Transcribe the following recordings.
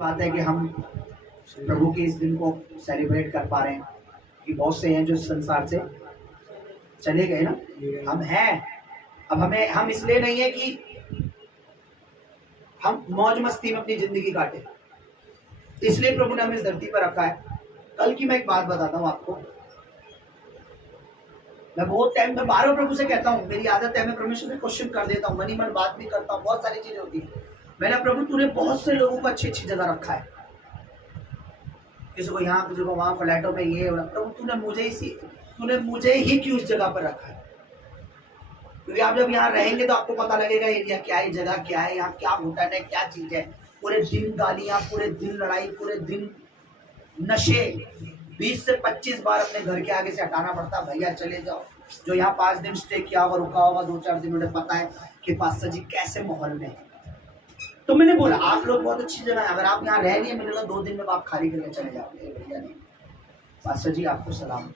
बात है कि हम प्रभु के इस दिन को सेलिब्रेट कर पा रहे हैं कि बहुत से हैं जो संसार से चले गए ना, हम हैं। अब हम इसलिए नहीं है कि हम मौज मस्ती में अपनी जिंदगी काटे, इसलिए प्रभु ने हमें इस धरती पर रखा है। कल की मैं एक बात बताता हूँ आपको। मैं बहुत टाइम में बार बार प्रभु से कहता हूँ, मेरी आदत है मैं परमेश्वर से क्वेश्चन कर देता हूँ, मनी मन बात भी करता हूँ, बहुत सारी चीजें होती है। मैंने प्रभु तूने बहुत से लोगों को अच्छी अच्छी जगह रखा है, किसी को यहाँ किसी को वहां फ्लैटों में, ये प्रभु तूने मुझे ही क्यों इस जगह पर रखा है? क्योंकि आप जब यहाँ रहेंगे तो आपको पता लगेगा एरिया क्या है, जगह क्या है, यहाँ क्या घुटन है, क्या चीज है। पूरे दिन गालियां, पूरे दिन लड़ाई, पूरे दिन नशे, 20 से 25 बार अपने घर के आगे से हटाना पड़ता, भैया चले जाओ। जो यहाँ 5 दिन स्टे किया होगा, रुका होगा 2-4 दिन, उन्हें पता है कि पास्टर जी कैसे माहौल में है। तो मैंने बोला आप लोग बहुत अच्छी जगह है, अगर आप यहाँ रह लिए, मैंने बोला 2 दिन में आप खाली करके चले जाओगे। भैया नहीं, पास्टर जी आपको सलाम।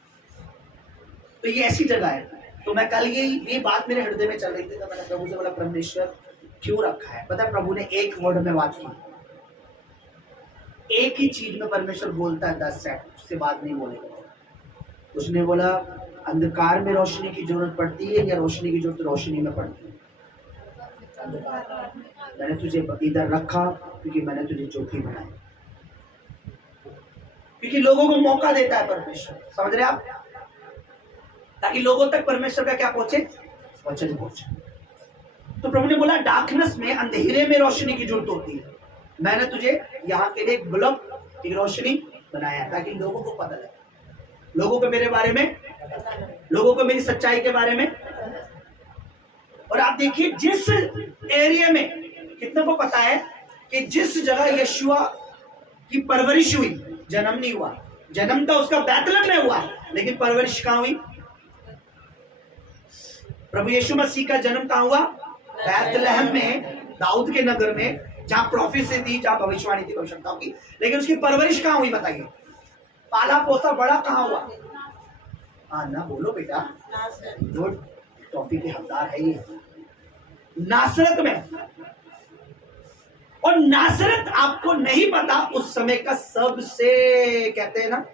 तो ये ऐसी जगह है। तो मैं कल ये बात मेरे हृदय में चल रही थी, तो मैंने प्रभु से बोला परमेश्वर क्यों रखा है? पता है प्रभु ने एक वर्ड में बात की, एक ही चीज में परमेश्वर बोलता है 10 सेकंड, उससे बात नहीं बोलेगा। उसने बोला अंधकार में रोशनी की जरूरत पड़ती है या रोशनी की जरूरत रोशनी में पड़ती है? मैंने तुझे इधर रखा क्योंकि मैंने तुझे ज्योति बनाया, क्योंकि लोगों को मौका देता है परमेश्वर, समझ रहे आप, ताकि लोगों तक परमेश्वर का क्या पहुंचे, वचन पहुंचे। तो प्रभु ने बोला डार्कनेस में, अंधेरे में रोशनी की जरूरत होती है। मैंने तुझे यहाँ के लिए एक बल्ब, एक रोशनी बनाया ताकि लोगों को पता लगे, लोगों को मेरे बारे में, लोगों को मेरी सच्चाई के बारे में। और आप देखिए जिस एरिया में, कितने को पता है कि जिस जगह यीशुआ की परवरिश हुई, जन्म नहीं हुआ, जन्म तो उसका बैतलहम में हुआ, लेकिन परवरिश कहाँ हुई? प्रभु यीशु मसीह का जन्म कहाँ हुआ? बैतलहम में, दाऊद के नगर में, जहां प्रोफेसी थी, जहां भविष्यवाणी थी भविष्यताओं की। लेकिन उसकी परवरिश कहाँ हुई बताइए? पाला पोसा बड़ा कहाँ हुआ? हाँ ना, बोलो बेटा, जो टॉपिक के हकदार है ये, नासरत में। और नासरत आपको नहीं पता उस समय का सबसे, कहते हैं ना,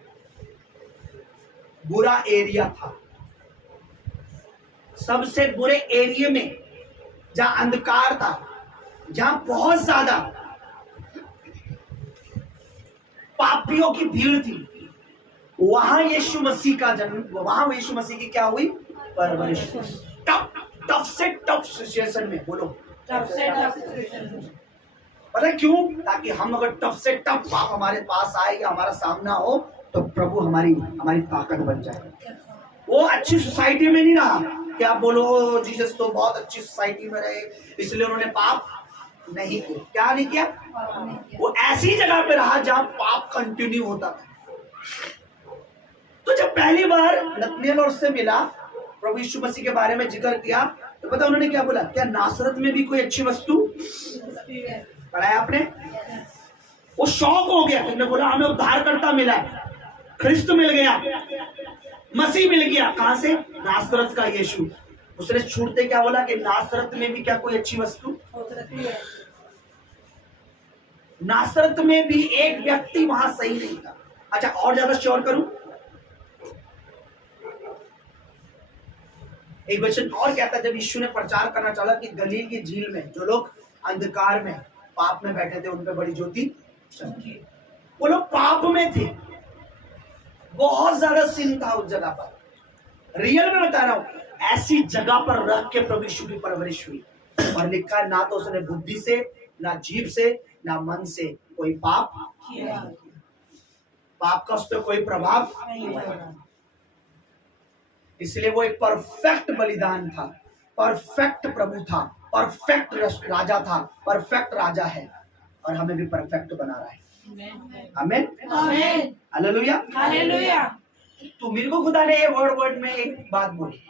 बुरा एरिया था। सबसे बुरे एरिया में, जहां अंधकार था, जहां बहुत ज्यादा पापियों की भीड़ थी, वहां यीशु मसीह का जन्म, वहां यीशु मसीह की क्या हुई? परवरिश। टफ से टफ सिचुएशन में, बोलो टफ से टफ सिचुएशन। पता क्यों? ताकि हम अगर टफ से टफ पाप हमारे पास आए या हमारा सामना हो, तो प्रभु हमारी ताकत बन जाए। वो अच्छी सोसाइटी में नहीं रहा कि आप बोलो जीसस तो बहुत अच्छी सोसाइटी में रहे इसलिए उन्होंने पाप नहीं किया। क्या नहीं किया? वो ऐसी जगह पे रहा जहां पाप कंटिन्यू होता था। तो जब पहली बार नतनएल और उससे मिला, प्रभु यीशु मसीह के बारे में जिक्र किया, तो पता उन्होंने क्या बोला? क्या नासरत में भी कोई अच्छी वस्तु पढ़ा है आपने? वो शौक हो गया, तुमने बोला हमें उद्धारकर्ता मिला, ख्रिस्त मिल गया, मसीह मिल गया। कहां से? नासरत का यीशु। उसने छूटते क्या बोला कि नासरत में भी क्या कोई अच्छी वस्तु? नासरत में भी एक व्यक्ति वहां सही नहीं था। अच्छा, और ज्यादा श्योर करूं, एक वचन और कहता है, जब यीशु ने प्रचार करना चाहा कि गलील की झील में जो लोग अंधकार में, पाप में बैठे थे, उन पे बड़ी ज्योति चमकी। वो लोग पाप में थे, बहुत ज्यादा सिन था उस जगह पर। रियल में बता रहा हूं, ऐसी जगह पर रख के प्रभु यीशु की परवरिश हुई। और लिखा है ना तो उसने बुद्धि से, ना जीभ से, ना मन से कोई पाप किया। पाप का उस पर कोई प्रभाव नहीं पड़ा। इसलिए वो एक परफेक्ट बलिदान था, परफेक्ट प्रभु था, परफेक्ट राजा था, परफेक्ट राजा है, और हमें भी परफेक्ट बना रहा है। आमीन, आमीन, हालेलुया, हालेलुया। तो मेरे को खुदा ने ये वर्ड में एक बात बोली,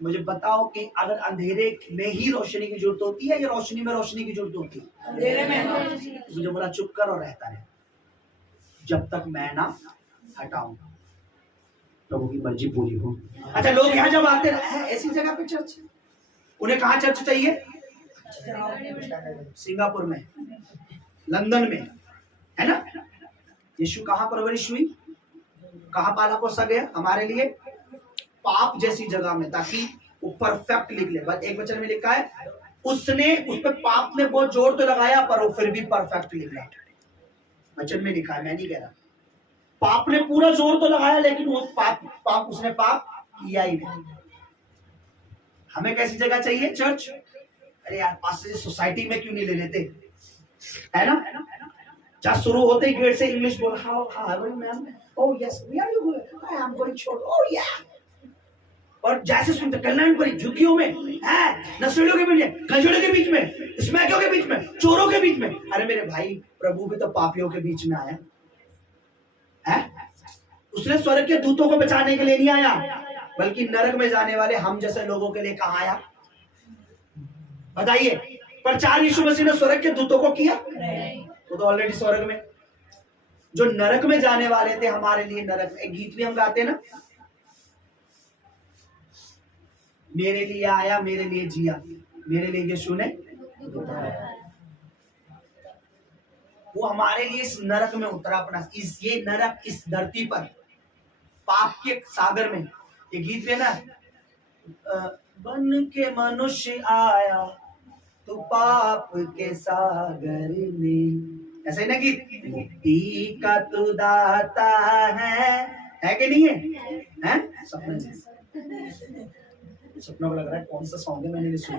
मुझे बताओ कि अगर अंधेरे में ही रोशनी की जरूरत होती है या रोशनी में रोशनी की जरूरत होती है? अंधेरे में। मुझे बोला चुप कर और रहता है जब तक मैं ना हटाऊं, प्रभु की मर्जी पूरी हो। अच्छा, लोग यहाँ जब आते हैं ऐसी जगह पे चर्च, उन्हें कहाँ चर्च चाहिए? सिंगापुर में, लंदन में, है ना। यीशु कहाँ परवरिश हुई, कहाँ पाला पोसा गया हमारे लिए, पाप जैसी जगह में, ताकि वो परफेक्ट लिख ले। बस एक वचन में लिखा है, उसने उस पर पाप ने बहुत जोर तो लगाया पर वो फिर भी परफेक्ट लिखा। वचन में लिखा है, मैं नहीं कह रहा। पाप ने पूरा जोर तो लगाया लेकिन वो पाप उसने पाप किया ही नहीं। हमें कैसी जगह चाहिए चर्च? अरे यार पास से सोसाइटी में क्यों नहीं ले लेते, है ना। जहाँ शुरू होते ही गेट से इंग्लिश बोल, how are you ma'am, oh yes we are you, I am going short, oh yeah. और जैसे सुनते कल्याणपुरी झुग्गियों में है, नशेड़ियों के बीच में, गंजड़ों के बीच में, स्मैकियों के बीच में, चोरों के बीच में। अरे मेरे भाई, प्रभु भी तो पापियों के बीच में आया है। उसने स्वर्ग के दूतों को बचाने के लिए नहीं आया, बल्कि नरक में जाने वाले हम जैसे लोगों के लिए कहाँ आया बताइए। प्रचार यीशु मसीह ने स्वर्ग के दूतों को किया? वो तो ऑलरेडी स्वर्ग में। जो नरक में जाने वाले थे हमारे लिए नरक में, एक गीत भी हम गाते ना, मेरे लिए आया मेरे लिए जिया, मेरे लिए यीशु ने, वो हमारे लिए इस नरक में उतरा अपना, ये नरक इस धरती पर पाप के सागर में। ये गीत है ना, बन के मनुष्य आया तो पाप के सागर में, ऐसा ही ना गीत, मुक्ति का तू दाता है कि नहीं है? सपना को लग रहा है कौन सा सॉन्ग है, मैंने नहीं सुना,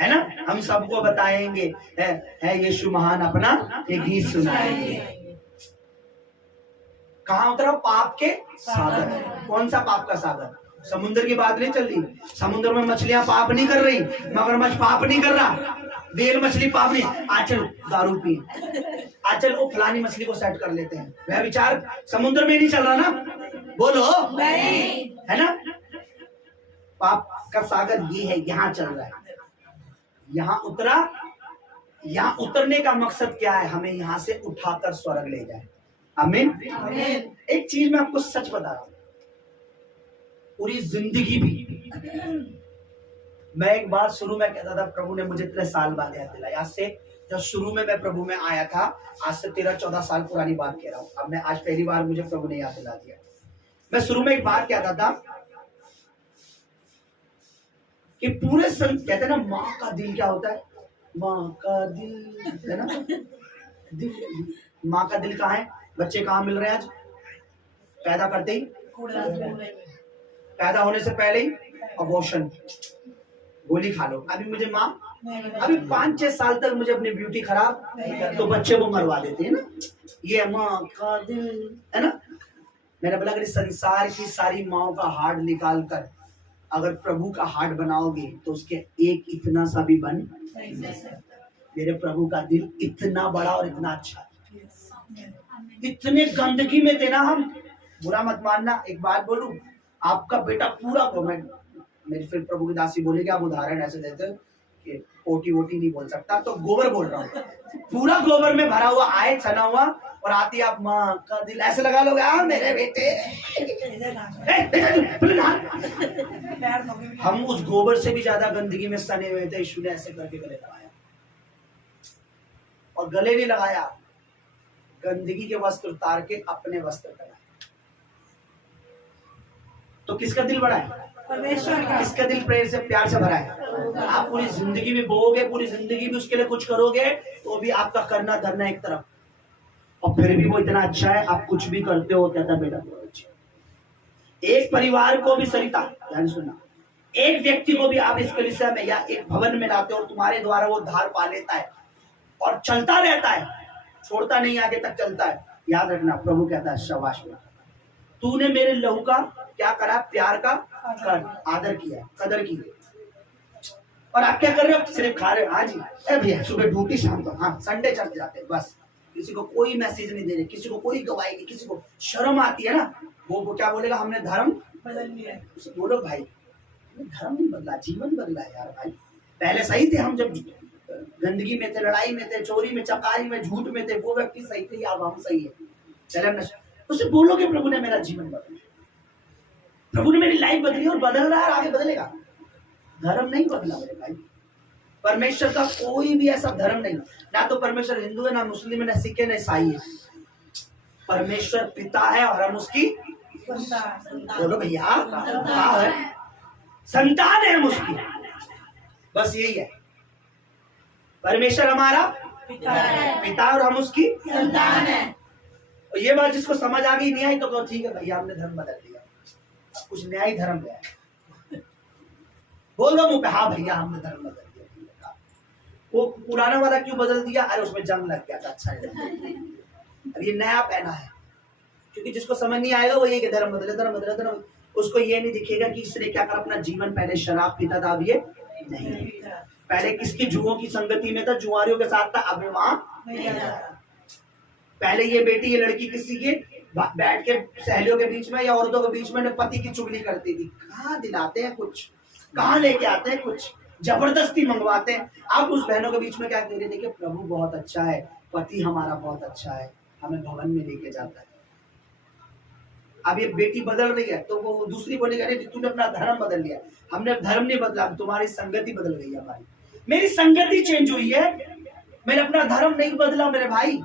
है ना। हम सबको बताएंगे है यीशु महान, अपना एक गीत सुनाएंगे। कहाँ उतरा? पाप के सागर। कौन सा पाप का सागर? समुद्र की बात नहीं चल रही। समुद्र में मछलियां पाप नहीं कर रही, मगरमच्छ पाप नहीं कर रहा, वेल मछली पाप नहीं। आचल दारू पी, आचल वो फलानी मछली को सेट कर लेते हैं, वह विचार समुद्र में नहीं चल रहा ना, बोलो नहीं, है ना। पाप का सागर ये है, यहाँ चल रहा है, यहाँ उतरा। यहाँ उतरने का मकसद क्या है? हमें यहाँ से उठाकर स्वर्ग ले जाए। आमीन। एक चीज मैं आपको सच बता रहा हूं, पूरी जिंदगी भी मैं एक बात शुरू में कहता था, प्रभु ने मुझे इतने साल बाद याद दिलाई। आज से जब शुरू में मैं प्रभु में आया था, आज से 13-14 साल पुरानी बात कह रहा हूं। अब मैं आज पहली बार मुझे प्रभु ने याद दिला दिया। मैं शुरू में एक बात कहता था कि पूरे संत कहते हैं ना, माँ का दिल क्या होता है? माँ का दिल, है ना, दिल। माँ का दिल कहाँ है? बच्चे कहाँ मिल रहे हैं आज? पैदा करते ही, पैदा होने से पहले ही अबॉर्शन, गोली खा लो। अभी मुझे माँ, अभी 5-6 साल तक मुझे अपनी ब्यूटी खराब, तो बच्चे को मरवा देते हैं ना। ये माँ का दिल, है ना। मैंने बोला अगर संसार की सारी माँओं का हार्ट निकाल कर अगर प्रभु का हार्ट बनाओगे तो उसके एक इतना सा भी बन। मेरे प्रभु का दिल इतना बड़ा और इतना अच्छा। इतने गंदगी में थे ना हम, बुरा मत मानना। एक बात बोलूं, आपका बेटा पूरा गवर्नमेंट, मेरी फिर प्रभु की दासी बोलेगी आप उदाहरण ऐसे देते हो कि पोटी वोटी नहीं बोल सकता, तो गोबर बोल रहा हूँ। पूरा गोबर में भरा हुआ आए, सना हुआ, और आती आप माँ का दिल ऐसे लगा लोगे, आ मेरे बेटे। हम उस गोबर से भी ज्यादा गंदगी में सने हुए थे। यीशु ने ऐसे करके गले लगाया, और गले नहीं लगाया, गंदगी के वस्त्र उतार के अपने वस्त्र पहनाए। तो किसका दिल बड़ा है? परमेश्वर का। किसका दिल प्यार से भरा है? आप पूरी जिंदगी में बोओगे, पूरी जिंदगी में उसके लिए कुछ करोगे, तो भी आपका करना धरना एक तरफ, और फिर भी वो इतना अच्छा है, आप कुछ भी करते हो कहता बेटा बहुत अच्छा। एक परिवार को भी, सरिता ध्यान सुनना, एक व्यक्ति को भी आप इस कलीसिया में या एक भवन में लाते हो, तुम्हारे द्वारा वो धार पा लेता है और चलता रहता है, छोड़ता नहीं, आगे तक चलता है। याद रखना, प्रभु कहता है शाबाश बेटा, तूने मेरे लहू का क्या करा? प्यार का आदर किया, कदर की। और आप क्या कर रहे हो? सिर्फ खा रहे हो। हाँ जी, अरे भैया सुबह ड्यूटी, शाम को हाँ संडे चर्च जाते हैं, बस। किसी को कोई मैसेज नहीं दे रहे, किसी को कोई गवाही नहीं, किसी को शर्म आती है ना, वो क्या बोलेगा? हमने धर्म बदल लिया। उसे बोलो भाई, धर्म नहीं बदला, जीवन बदला है यार भाई। पहले सही थे हम, जब गंदगी में थे, लड़ाई में थे, चोरी में, चकारी में, झूठ में थे, वो व्यक्ति सही थे, अब हम सही है। चले उसे बोलोगे प्रभु ने मेरा जीवन बदला, प्रभु ने मेरी लाइफ बदली और बदल रहा है, आगे बदलेगा। धर्म नहीं बदला मेरे भाई, परमेश्वर का कोई भी ऐसा धर्म नहीं, ना तो परमेश्वर हिंदू है, ना मुस्लिम है, ना सिख है, ना ईसाई है। परमेश्वर पिता है और हम उसकी बोलो भैया क्या है, संतान है हम उसकी, बस यही है। परमेश्वर हमारा पिता और हम उसकी संतान है। और ये बात जिसको समझ आ गई, नहीं आई तो कहो ठीक है भैया हमने धर्म बदल दिया, कुछ न्यायी धर्म है, बोल दो मुंह पे हाँ भैया हमने धर्म बदल दिया। वो पुराना वाला क्यों बदल दिया? अरे उसमें जंग लग गया था, अच्छा नहीं, अब ये नया पहना है। क्योंकि जिसको समझ नहीं आएगा वो ये कि धर्म बदले धर्म बदले धर्म, उसको ये नहीं दिखेगा कि इसने क्या कर अपना जीवन, पहले शराब पीता था अब ये नहीं, पहले किसकी जुओं की संगति में था, जुआरियों के साथ था, अब वहां पहले ये बेटी ये लड़की किसी के बैठ के सहेलियों के बीच में या औरतों के बीच में पति की चुगली करती थी। कहाँ दिलाते हैं कुछ, कहाँ लेके आते हैं कुछ, जबरदस्ती मंगवाते हैं। आप उस बहनों के बीच में क्या कह रहे थे कि प्रभु बहुत अच्छा है, पति हमारा बहुत अच्छा है, हमें भवन में लेके जाता है। अब ये बेटी बदल रही है तो वो दूसरी बोलेगी अरे तूने अपना धर्म बदल लिया। हमने धर्म नहीं बदला, तुम्हारी संगति बदल गई है हमारी, मेरी संगति चेंज हुई है, मैंने अपना धर्म नहीं बदला मेरे भाई।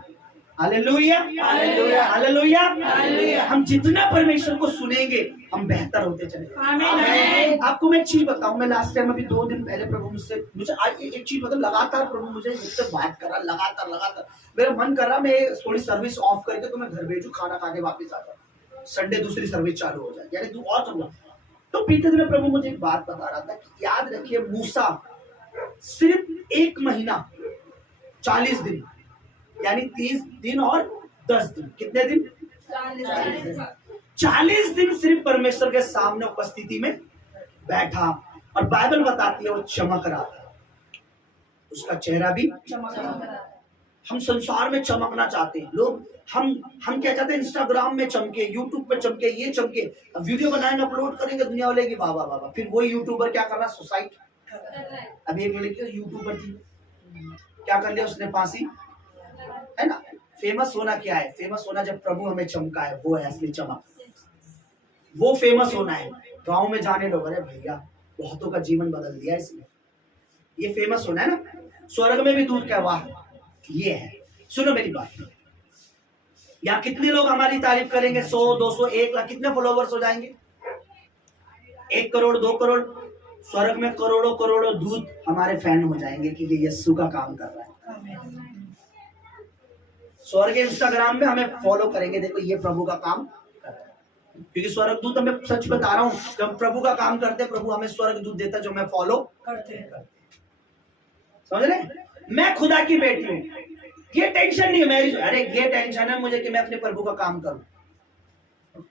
Hallelujah hallelujah hallelujah. हम जितना परमेश्वर को सुनेंगे हम बेहतर होते चलेंगे। आपको मैं एक चीज बताऊं, मैं लास्ट टाइम अभी 2 दिन पहले प्रभु मुझसे मुझे एक चीज मतलब लगातार प्रभु मुझसे बात कर रहा, लगातार मेरा मन कर रहा मैं थोड़ी सर्विस ऑफ करके तो मैं घर भेजू, खाना खा के वापस आ जाऊं, संडे दूसरी सर्विस चालू हो जाए, यानी तू और समझ। तो बीते दिन प्रभु मुझे एक बात बता रहा था कि याद रखिए मूसा सिर्फ 1 महीना 40 दिन यानी 30 दिन और 10 दिन, कितने दिन? 40 दिन सिर्फ परमेश्वर के सामने उपस्थिति में बैठा, और बाइबल बताती है वो चमक रहा था, उसका चेहरा भी चमक रहा था। हम संसार में चमकना चाहते हैं लोग, हम क्या चाहते हैं, इंस्टाग्राम में चमके, यूट्यूब पे चमके, ये चमके, वीडियो बनाएंगे अपलोड करेंगे, दुनिया वाले की वाह वाह वाह, फिर वही यूट्यूबर क्या कर रहा है, सुसाइड। अभी एक लड़की यूट्यूबर थी, क्या कर लिया उसने, फांसी, है ना। फेमस होना क्या है? फेमस होना जब प्रभु हमें चमका है, वो है असली चमक, वो फेमस होना है। गाँव में जाने लोग अरे भैया बहुतों का जीवन बदल दिया इसने, ये फेमस होना है ना। स्वर्ग में भी दूध का वाह, ये है। सुनो मेरी बात, यहाँ कितने लोग हमारी तारीफ करेंगे? 100 200 1 लाख, कितने फॉलोवर्स हो जाएंगे? 1 करोड़ 2 करोड़। स्वर्ग में करोड़ों करोड़ों दूध हमारे फैन हो जाएंगे कि ये यीशु का काम कर रहा है। स्वर्ग इंस्टाग्राम में हमें फॉलो करेंगे, देखो ये प्रभु का काम कर रहा है। क्योंकि स्वर्ग दूत, हमें सच बता रहा हूँ, जब प्रभु का काम करते प्रभु हमें स्वर्ग दूत देता जो हमें फॉलो करते हैं। समझ रहे? मैं खुदा की बेटी हूँ, ये टेंशन नहीं है मैरिज, अरे ये टेंशन है मुझे कि मैं अपने प्रभु का काम करूं।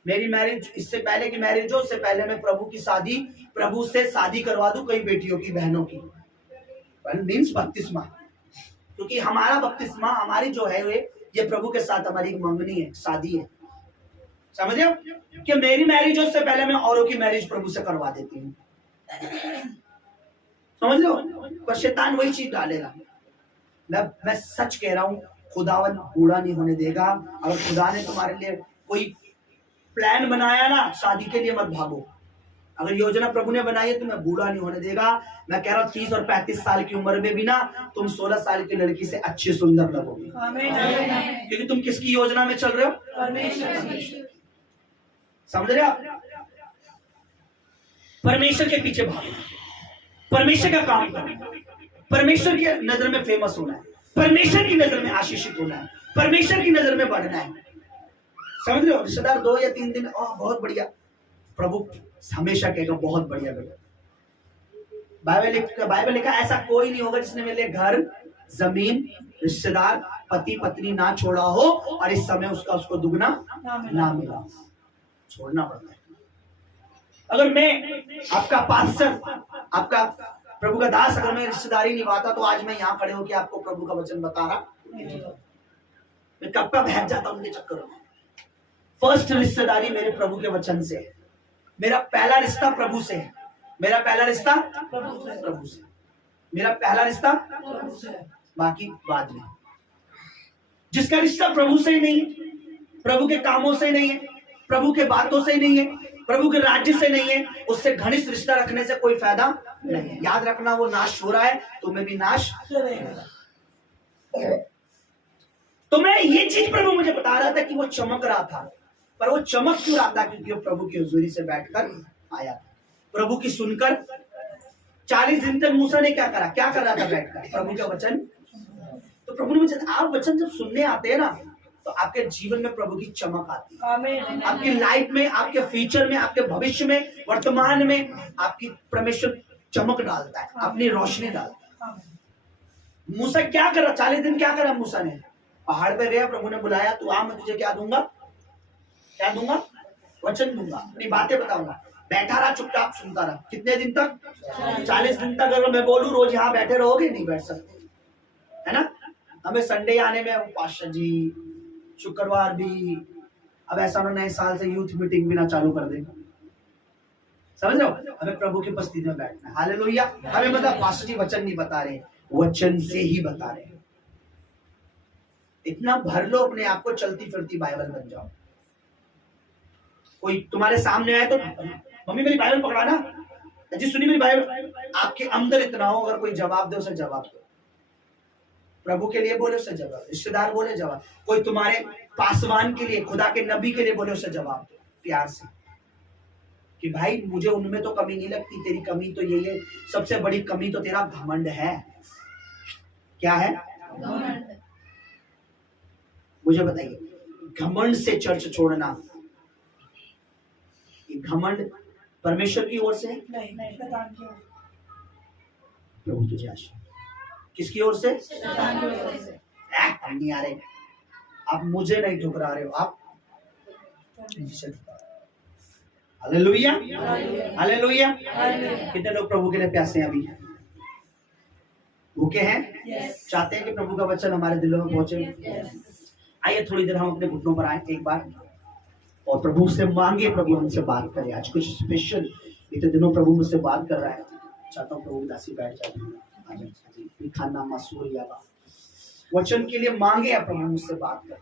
मेरी मैरिज इससे पहले की मैरिज हो, उससे पहले मैं प्रभु की शादी, प्रभु से शादी करवा दूं कई बेटियों की, बहनों की, मीन्स बपतिस्मा। क्योंकि हमारा बपतिस्मा, हमारी जो है ये प्रभु के साथ हमारी एक मंगनी है, शादी है। समझ रहे हो कि मेरी मैरिज हो उससे पहले मैं औरों की मैरिज प्रभु से करवा देती हूँ। समझ लो, पर शैतान वही चीज डालेगा। मैं सच कह रहा हूं, खुदावन बूढ़ा नहीं होने देगा। अगर खुदा ने तुम्हारे लिए कोई प्लान बनाया ना, शादी के लिए मत भागो। अगर योजना प्रभु ने बनाई है, तुम्हें बूढ़ा नहीं होने देगा। मैं कह रहा हूँ 30 और 35 साल की उम्र में भी ना तुम 16 साल की लड़की से अच्छी सुंदर लगोगी, क्योंकि तुम किसकी योजना में चल रहे हो? परमेश्वर। समझ रहे हो? परमेश्वर के पीछे भागना, परमेश्वर का काम करना, परमेश्वर की नजर में फेमस होना है, परमेश्वर की नजर में आशीषित होना है, परमेश्वर की नजर में बढ़ना है। समझ रहे हो? रिश्तेदार 2 या 3 दिन बहुत बढ़िया, प्रभु हमेशा कहेगा बहुत बढ़िया बेटा। बाइबल लिखा ऐसा कोई नहीं होगा जिसने मेरे लिए घर, जमीन, रिश्तेदार, पति पत्नी ना छोड़ा हो और इस समय उसको दुगना ना मिला। छोड़ना पड़ता है। अगर मैं आपका पास्टर, आपका प्रभु का दास, अगर मैं रिश्तेदारी निभाता तो आज मैं यहाँ खड़े होकर आपको प्रभु का वचन बता रहा, मैं कब का बहक जाता उनके चक्करों में। फर्स्ट रिश्तेदारी मेरे प्रभु के वचन से है। मेरा पहला रिश्ता प्रभु से है। मेरा पहला रिश्ता प्रभु से, मेरा पहला रिश्ता प्रभु से, बाकी बाद में। जिसका रिश्ता प्रभु से ही नहीं है, प्रभु के कामों से नहीं है, प्रभु के बातों से नहीं है, प्रभु के राज्य से नहीं है, उससे घनिष्ठ रिश्ता रखने से कोई फायदा नहीं है। याद रखना, वो नाश हो रहा है, तुम्हें भी नाश करेगा। तो मैं ये चीज प्रभु मुझे बता रहा था कि वो चमक रहा था, पर वो चमक क्यों रहा था? क्योंकि वो प्रभु की हुजूरी से बैठकर आया था। प्रभु की सुनकर 40 दिन तक मूसा ने क्या करा? क्या कर रहा था बैठकर? प्रभु का वचन। तो प्रभु ने मुझे, आप वचन जब सुनने आते हैं ना, तो आपके जीवन में प्रभु की चमक आती है। आपकी लाइफ में, आपके फ्यूचर में, आपके भविष्य में, वर्तमान में आपकी परमेश्वर चमक डालता है, अपनी रोशनी डालता है। मूसा क्या करा? 40 दिन क्या करा मूसा ने? पहाड़ पे गया, प्रभु ने बुलाया, तू आ, मैं तुझे क्या दूंगा? क्या दूंगा? वचन दूंगा, अपनी बातें बताऊंगा। बैठा रहा, चुपचाप सुनता रहा। कितने दिन तक? 40 दिन तक। अगर मैं बोलूं रोज यहाँ बैठे रहोगे, नहीं बैठ सकते, है ना? हमें संडे आने में पास्टर जी, शुक्रवार भी, अब ऐसा ना नए साल से यूथ मीटिंग भी ना चालू कर दे, समझ रहे हो? हमें प्रभु की उपस्थिति में बैठना है। हालेलुया। हमें मतलब पास्टर जी वचन नहीं बता रहे, वचन से ही बता रहे। इतना भर लो अपने आप को, चलती फिरती बाइबल बन जाओ। कोई तुम्हारे सामने आए तो मम्मी मेरी बाइबल पकड़ाना, जी सुनी मेरी बाइबल। आपके अंदर इतना हो, अगर कोई जवाब दे उसे जवाब दो। प्रभु के लिए बोले उसे जवाब, रिश्तेदार बोले जवाब, कोई तुम्हारे पासवान के लिए, खुदा के नबी के लिए बोले उसे जवाब दो प्यार से, कि भाई मुझे उनमें तो कमी नहीं लगती, तेरी कमी तो यही है, सबसे बड़ी कमी तो तेरा घमंड है। क्या है? मुझे बताइए, घमंड से चर्च छोड़ना, घमंड परमेश्वर की ओर से है? नहीं, प्रभु तुझे आशीष। किसकी ओर से? हम नहीं आ रहे, आप मुझे नहीं ठुकरा रहे हो, आप हालेलुया, हालेलुया। कितने लोग प्रभु के लिए प्यासे हैं? अभी भूखे हैं? चाहते हैं कि प्रभु का वचन हमारे दिलों में पहुंचे? आइए थोड़ी देर हम अपने घुटनों पर आए एक बार, और प्रभु से मांगे, प्रभु हमसे बात करे। आज कुछ स्पेशल, इतने दिनों प्रभु मुझसे बात कर रहा है। चाहता हूँ प्रभु दासी बैठ जाए, खाना मसूरिया वचन के लिए मांगे या प्रभु मुझसे बात कर।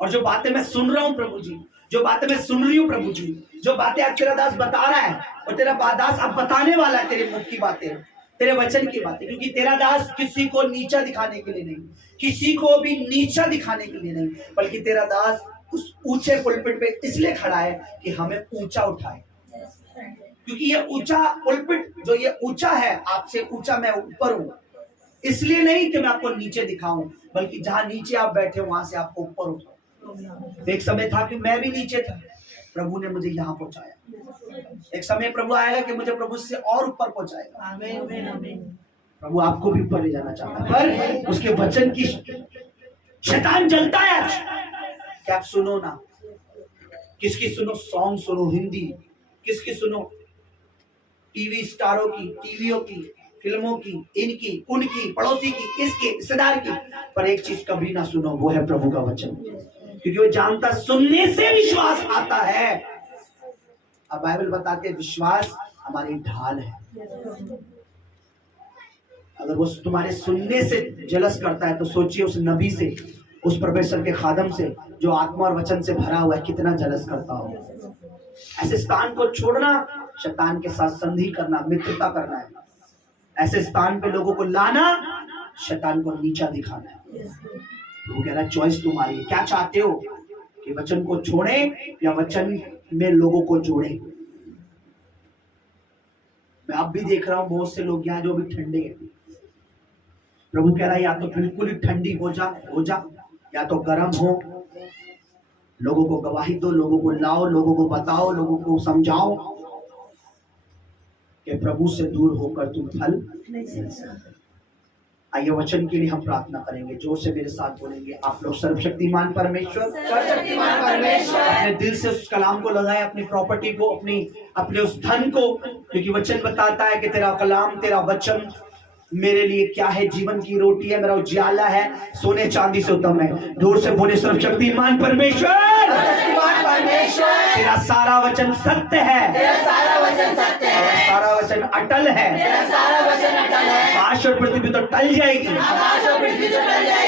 और जो बातें मैं सुन रहा हूँ प्रभु जी, जो बातें मैं सुन रही हूँ प्रभु जी, जो बातें आज तेरा दास बता रहा है, और तेरा दास अब बताने वाला है, तेरे मुख की बातें, तेरे वचन की बातें। क्योंकि तेरा दास किसी को नीचा दिखाने के लिए नहीं, किसी को भी नीचा दिखाने के लिए नहीं, बल्कि तेरा दास उस ऊंचे पुलपिट पे इसलिए खड़ा है कि हमें ऊंचा उठाए। क्योंकि ये ऊंचा पुलपिट, जो ये ऊंचा है, आपसे ऊंचा मैं ऊपर हूं, इसलिए नहीं कि मैं आपको नीचे दिखाऊं, बल्कि जहां नीचे आप बैठे हो वहां से आपको ऊपर उठाऊं। एक समय था कि मैं भी नीचे था, प्रभु ने मुझे यहाँ पहुंचाया। एक समय प्रभु आएगा कि मुझे प्रभु से और ऊपर पहुंचाएगा। प्रभु आपको भी ऊपर ले जाना चाहता है, पर उसके वचन की शैतान जलता है। क्या आप सुनो ना, किसकी सुनो? सॉन्ग सुनो हिंदी, किसकी सुनो? टीवी स्टारों की, टीवियों की, फिल्मों की, इनकी, उनकी, पड़ोसी की, इसके, रिश्तेदार की, पर एक चीज कभी ना सुनो, वो है प्रभु का वचन। क्योंकि वो जानता सुनने से विश्वास आता है। अब बाइबल बताते हैं विश्वास हमारी ढाल है। अगर वो तुम्हारे सुनने से जलस करता है, तो सोचिए उस नबी से, उस परमेश्वर के खादम से जो आत्मा और वचन से भरा हुआ है, कितना जलस करता हो। ऐसे स्थान को छोड़ना, शैतान के साथ संधि करना, मित्रता करना है। ऐसे स्थान पे लोगों को लाना, शैतान को नीचा दिखाना है। वो कह रहा है चॉइस तुम्हारी है, क्या चाहते हो? कि वचन को छोड़े या वचन में लोगों को जोड़े। मैं अब भी देख रहा हूं बहुत से लोग यहाँ जो भी ठंडे हैं। प्रभु कह रहा है या तो बिल्कुल ही ठंडी हो जा, या तो गर्म हो। लोगों को गवाही दो, लोगों को लाओ, लोगों को बताओ, लोगों को समझाओ कि प्रभु से दूर होकर तुम फल नहीं सकते। आइए वचन के लिए हम प्रार्थना करेंगे, जोर से मेरे साथ बोलेंगे आप लोग। सर्वशक्तिमान परमेश्वर, अपने दिल से उस कलाम को लगाए, अपनी प्रॉपर्टी को, अपने उस धन को, क्योंकि वचन बताता है कि तेरा कलाम, तेरा वचन मेरे लिए क्या है? जीवन की रोटी है, मेरा उजाला है, सोने चांदी से उत्तम है। जोर से बोले सर्वशक्तिमान परमेश्वर, तेरा सारा वचन सत्य है, सारा वचन अटल है। आकाश और पृथ्वी तो टल जाएगी,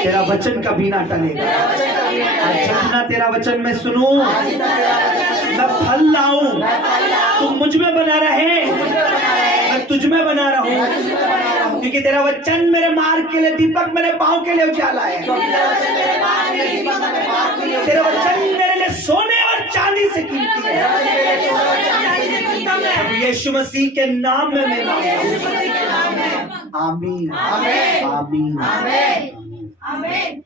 तेरा वचन कभी ना टलेगा। जितना तेरा वचन मैं सुनूं, मैं फल लाऊं, तुम मुझ में बना रहे, मैं तुझ में बना रहूं, क्योंकि तेरा वचन मेरे मार्ग के लिए दीपक, मेरे पांव के लिए उजाला है। तेरा वचन मेरे लिए सोने और चांदी से कीमती है। यीशु मसीह के नाम में मैं मांगता हूं। आमीन, आमीन, आमीन।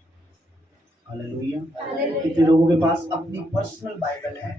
हालेलुया। कितने लोगों के पास अपनी पर्सनल बाइबल है?